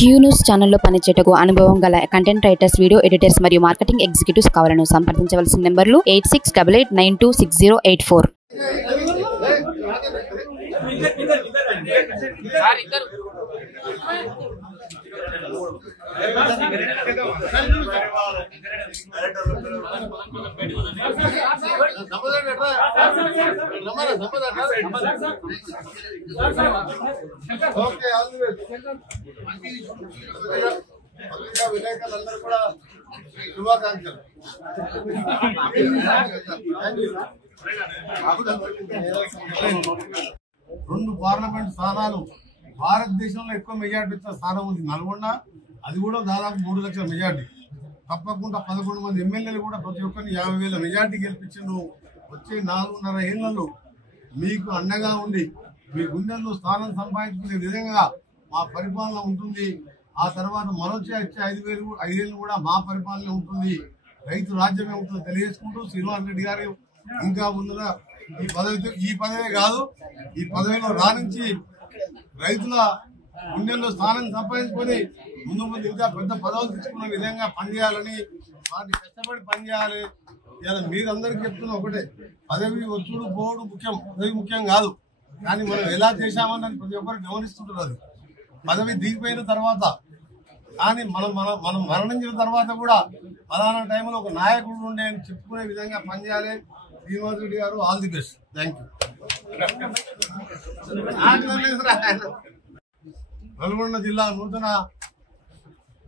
Q news ఛానల్లో పనిచేయటకు అనుభవం గల కంటెంట్ రైటర్స్, వీడియో ఎడిటర్స్ మరియు మార్కెటింగ్ ఎగ్జిక్యూటివ్స్ కావాలను సంప్రదించవలసిన నెంబర్లు 8688926084. విలేకరులందరూ కూడా శుభాకాంక్షలు. రెండు పార్లమెంట్ స్థానాలు భారతదేశంలో ఎక్కువ మెజార్టీ ఇచ్చిన స్థానం ఉంది నల్గొండ. అది కూడా దాదాపు 3 లక్షల మెజార్టీ. తప్పకుండా 11 మంది ఎమ్మెల్యేలు కూడా ప్రతి ఒక్కరిని 50,000 మెజార్టీ గెలిపించిండు. వచ్చే 4.5 ఏళ్లలో మీకు అండగా ఉండి మీ గుండెల్లో స్థానం సంపాదించుకునే విధంగా మా పరిపాలన ఉంటుంది. ఆ తర్వాత మరొచ్చే 5 ఏళ్ళు కూడా మా పరిపాలన ఉంటుంది, రైతు రాజ్యమే ఉంటుంది తెలియజేసుకుంటూ శ్రీనివాస్ రెడ్డి గారు ఇంకా ముందుగా ఈ పదవే కాదు, ఈ పదవిలో రాణించి రైతుల గుండెల్లో స్థానం సంపాదించుకొని ముందు ఇంకా పెద్ద పదవులు తెచ్చుకున్న విధంగా పనిచేయాలని, వాటిని కష్టపడి పనిచేయాలి. ఇలా మీరందరికీ చెప్తున్న ఒకటే, పదవి వచ్చుడు పోవడం ముఖ్యం, పదవి ముఖ్యం కాదు. కానీ మనం ఎలా చేశామని ప్రతి ఒక్కరు గమనిస్తుంటున్నారు. పదవి దిగిపోయిన తర్వాత కానీ మనం మరణించిన తర్వాత కూడా ఫలానా టైంలో ఒక నాయకుడు ఉండే అని చెప్పుకునే విధంగా పనిచేయాలి. శ్రీనివాస్ రెడ్డి గారు, all the best. Thank you. Nalgonda జిల్లా నూతన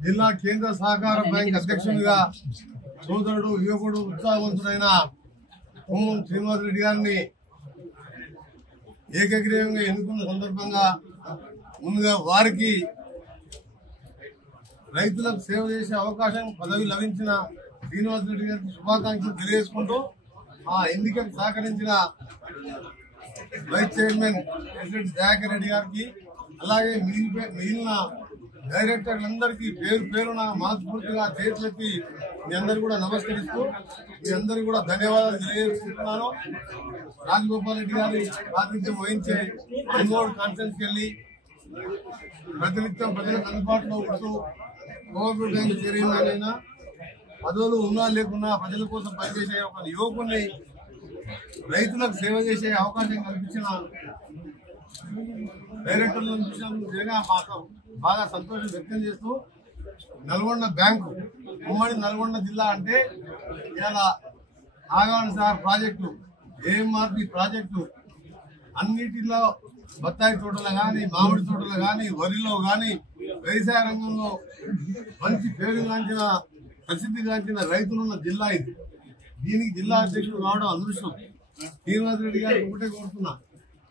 జిల్లా కేంద్ర సహకార బ్యాంక్ అధ్యక్షుడిగా సోదరుడు, యువకుడు, ఉత్సాహవంతుడైన కుమ్మం శ్రీనివాస్ రెడ్డి గారిని ఏకగ్రీవంగా ఎన్నుకున్న సందర్భంగా ముందుగా వారికి రైతులకు సేవ చేసే అవకాశం పదవి లభించిన శ్రీనివాస్ రెడ్డి గారికి శుభాకాంక్షలు తెలియజేసుకుంటూ, ఆ ఎన్నికకు సహకరించిన vice chairman president Dayakar Reddy గారికి, అలాగే మిగిలిన డైరెక్టర్లందరికీ పేరు పేరున మనస్ఫూర్తిగా చేతులెత్తి మీ అందరూ కూడా నమస్కరిస్తూ మీ అందరికీ కూడా ధన్యవాదాలు తెలియజేస్తున్నాను. రాజగోపాల్ రెడ్డి గారి ప్రాతినిధ్యం వహించే ఎన్నోడు కాన్ఫరెన్స్కి వెళ్ళి ప్రతినిత్యం ప్రజలకు అందుబాటులో ఉంటూ కోఆపరేటివ్ బ్యాంక్ చైర్మన్ అయినా పదవులు ఉన్నా లేకున్నా ప్రజల కోసం పనిచేసే ఒక యువకుని రైతులకు సేవ చేసే అవకాశం కల్పించిన డైరెక్టర్లను చూసినా మాకు బాగా సంతోషం వ్యక్తం చేస్తూ, నల్గొండ బ్యాంకు ఉమ్మడి నల్గొండ జిల్లా అంటే ఇలా ఆగాన్ సార్ ప్రాజెక్టు, ఏఎంఆర్పి ప్రాజెక్టు అన్నిటిలో బత్తాయి తోటలు కానీ, మామిడి తోటలు కానీ, వరిలో కానీ, వ్యవసాయ రంగంలో మంచి పేరుగాంచిన ప్రసిద్ధిగాంచిన రైతులున్న జిల్లా ఇది. దీనికి జిల్లా అధ్యక్షుడు కావడం అదృష్టం. శ్రీనివాస్ రెడ్డి గారికి ఒకటే కోరుతున్నా,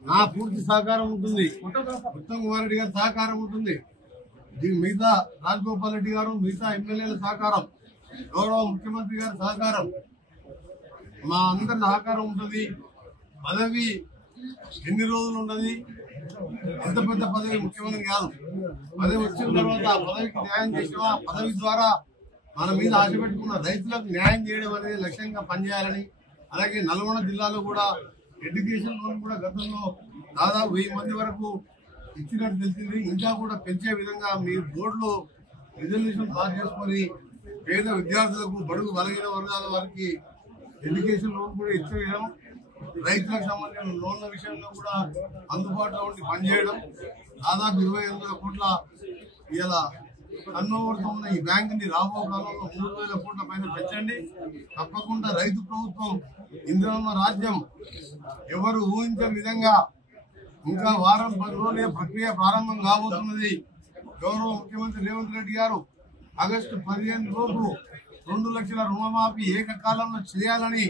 నా పూర్తి సహకారం ఉంటుంది, ఉత్తమ్ కుమార్ రెడ్డి గారి సహకారం ఉంటుంది, దీని మిగతా రాజగోపాల్ రెడ్డి గారు, మిగతా ఎమ్మెల్యేల సహకారం, గౌరవ ముఖ్యమంత్రి గారి సహకారం, మా అందరి సహకారం ఉంటుంది. పదవి ఎన్ని రోజులు ఉన్నది, ఎంత పెద్ద పదవి ముఖ్యమంత్రి కాదు. పదవి వచ్చిన తర్వాత ఆ పదవికి న్యాయం చేసిన పదవి ద్వారా మన మీద ఆశ పెట్టుకున్న రైతులకు న్యాయం చేయడం అనేది లక్ష్యంగా పనిచేయాలని, అలాగే నల్గొండ జిల్లాలో కూడా ఎడ్యుకేషన్ లోన్ కూడా గతంలో దాదాపు 1000 మంది వరకు ఇచ్చినట్టు తెలిసింది. ఇంకా కూడా పెంచే విధంగా మీ బోర్డులో రిజల్యూషన్ పాస్ చేసుకొని పేద విద్యార్థులకు, బడుగు బలహీన వర్గాల వారికి ఎడ్యుకేషన్ లోన్ కూడా ఇచ్చేయడం, రైతులకు సంబంధించిన లోన్ల విషయంలో కూడా అందుబాటులో ఉండి పనిచేయడం, దాదాపు 28,000 కోట్ల ఇలా టర్నోవర్తో ఉన్న ఈ బ్యాంకుని రాబో కాలంలో 3,000 కోట్ల పైన పెంచండి. తప్పకుండా రైతు ప్రభుత్వం, ఇంద్రమ్మ రాజ్యం ఎవరు ఊహించని విధంగా ఇంకా వారం 10 రోజులే ప్రక్రియ ప్రారంభం కాబోతున్నది. గౌరవ ముఖ్యమంత్రి రేవంత్ రెడ్డి గారు ఆగస్టు 15 లోపు 2 లక్షల రుణమాఫీ ఏకకాలంలో చేయాలని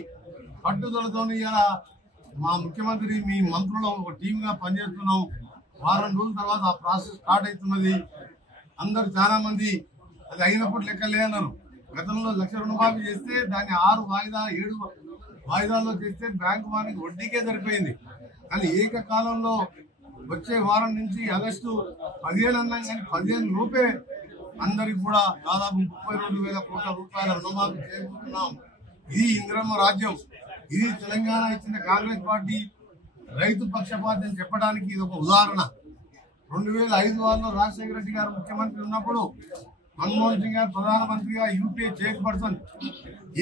పట్టుదలతో ఇలా మా ముఖ్యమంత్రి, మీ మంత్రులు ఒక టీంగా పనిచేస్తున్నాం. వారం రోజుల తర్వాత ఆ ప్రాసెస్ స్టార్ట్ అవుతున్నది. అందరు చాలా మంది అది అయినప్పుడు లెక్కలే అన్నారు. గతంలో 1 లక్ష రుణమాఫీ చేస్తే దాన్ని 6 వాయిదా 7 వాయిదాల్లో చేస్తే బ్యాంకు వారికి వడ్డీకే సరిపోయింది. కానీ ఏకకాలంలో వచ్చే వారం నుంచి ఆగస్టు 15 అన్నాం, కానీ 15 లోపే అందరికి కూడా దాదాపు 32,000 కోట్ల రూపాయల రుణమాఫీ చేయబోతున్నాం. ఇది ఇంద్రమ్మ రాజ్యం. ఇది తెలంగాణ ఇచ్చిన కాంగ్రెస్ పార్టీ రైతు పక్షపాతం చెప్పడానికి ఇది ఒక ఉదాహరణ. 2005లో రాజశేఖర రెడ్డి గారు ముఖ్యమంత్రి ఉన్నప్పుడు మన్మోహన్ సింగ్ గారు ప్రధానమంత్రిగా యూపీఏ చైర్పర్సన్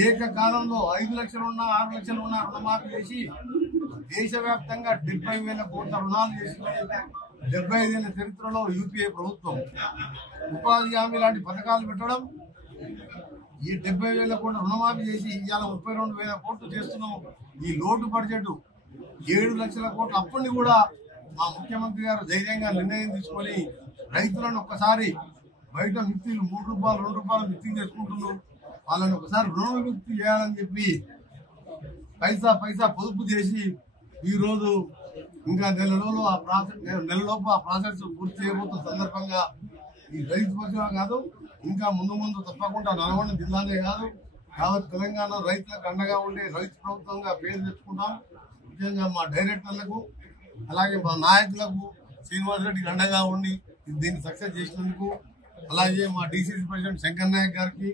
ఏకకాలంలో 5 లక్షలు ఉన్నా 6 లక్షలు ఉన్నా రుణమాఫీ చేసి దేశవ్యాప్తంగా 70,000 కోట్ల రుణాలు చేసి 75 ఏళ్ల చరిత్రలో యూపీఏ ప్రభుత్వం ఉపాధి హామీ లాంటి పథకాలు పెట్టడం, ఈ 70,000 కోట్ల రుణమాఫీ చేసి ఇవాళ 32,000 కోట్లు చేస్తున్నాం. ఈ లోటు బడ్జెట్ 7 లక్షల కోట్ల అప్పుని కూడా మా ముఖ్యమంత్రి గారు ధైర్యంగా నిర్ణయం తీసుకొని రైతులను ఒక్కసారి బయట మిత్తులు 3 రూపాయలు 2 రూపాయలు మిత్తి చేసుకుంటున్నారు, వాళ్ళని ఒకసారి రుణ విముక్తి చేయాలని చెప్పి పైసా పొదుపు చేసి ఈరోజు ఇంకా నెలలోపు ఆ ప్రాసెస్ పూర్తి చేయబోతున్న సందర్భంగా ఈ రైతు పక్షులు కాదు, ఇంకా ముందు తప్పకుండా నల్గొండ జిల్లానే కాదు యావత్ తెలంగాణ రైతులకు అండగా ఉండే రైతు ప్రభుత్వంగా పేరు తెచ్చుకుంటాం. ముఖ్యంగా మా డైరెక్టర్లకు అలాగే మా నాయకులకు శ్రీనివాస్ రెడ్డికి అండగా ఉండి దీన్ని సక్సెస్ చేసినందుకు, అలాగే మా డిసిసి ప్రెసిడెంట్ శంకర్ నాయక్ గారికి,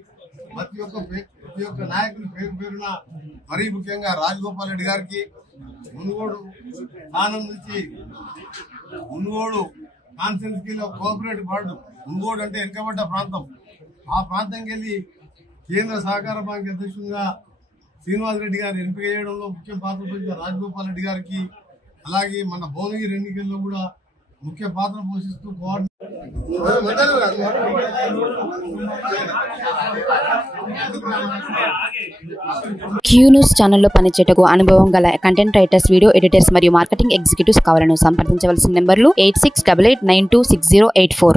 ప్రతి ఒక్క నాయకుని పేరున మరీ ముఖ్యంగా రాజగోపాల్ రెడ్డి గారికి, మునుగోడు స్థానం నుంచి మునుగోడు కాన్స్టిట్యున్సీలో కోఆపరేటివ్ వార్డు, మునుగోడు అంటే వెనుకబడ్డ ప్రాంతం, ఆ ప్రాంతంకి వెళ్ళి కేంద్ర సహకార బ్యాంక్ అధ్యక్షుడిగా శ్రీనివాస్ రెడ్డి గారు ఎంపిక చేయడంలో ముఖ్య పాత్ర పోషించిన రాజగోపాల్ రెడ్డి గారికి, అలాగే మన భువనగిరి ఎన్నికల్లో కూడా ముఖ్య పాత్ర పోషిస్తూ క్యూ న్యూస్ ఛానల్లో పనిచేయటకు అనుభవం గల కంటెంట్ రైటర్స్, వీడియో ఎడిటర్స్ మరియు మార్కెటింగ్ ఎగ్జిక్యూటివ్స్ కావాలను సంప్రదించవలసిన నెంబర్లు 8688926084.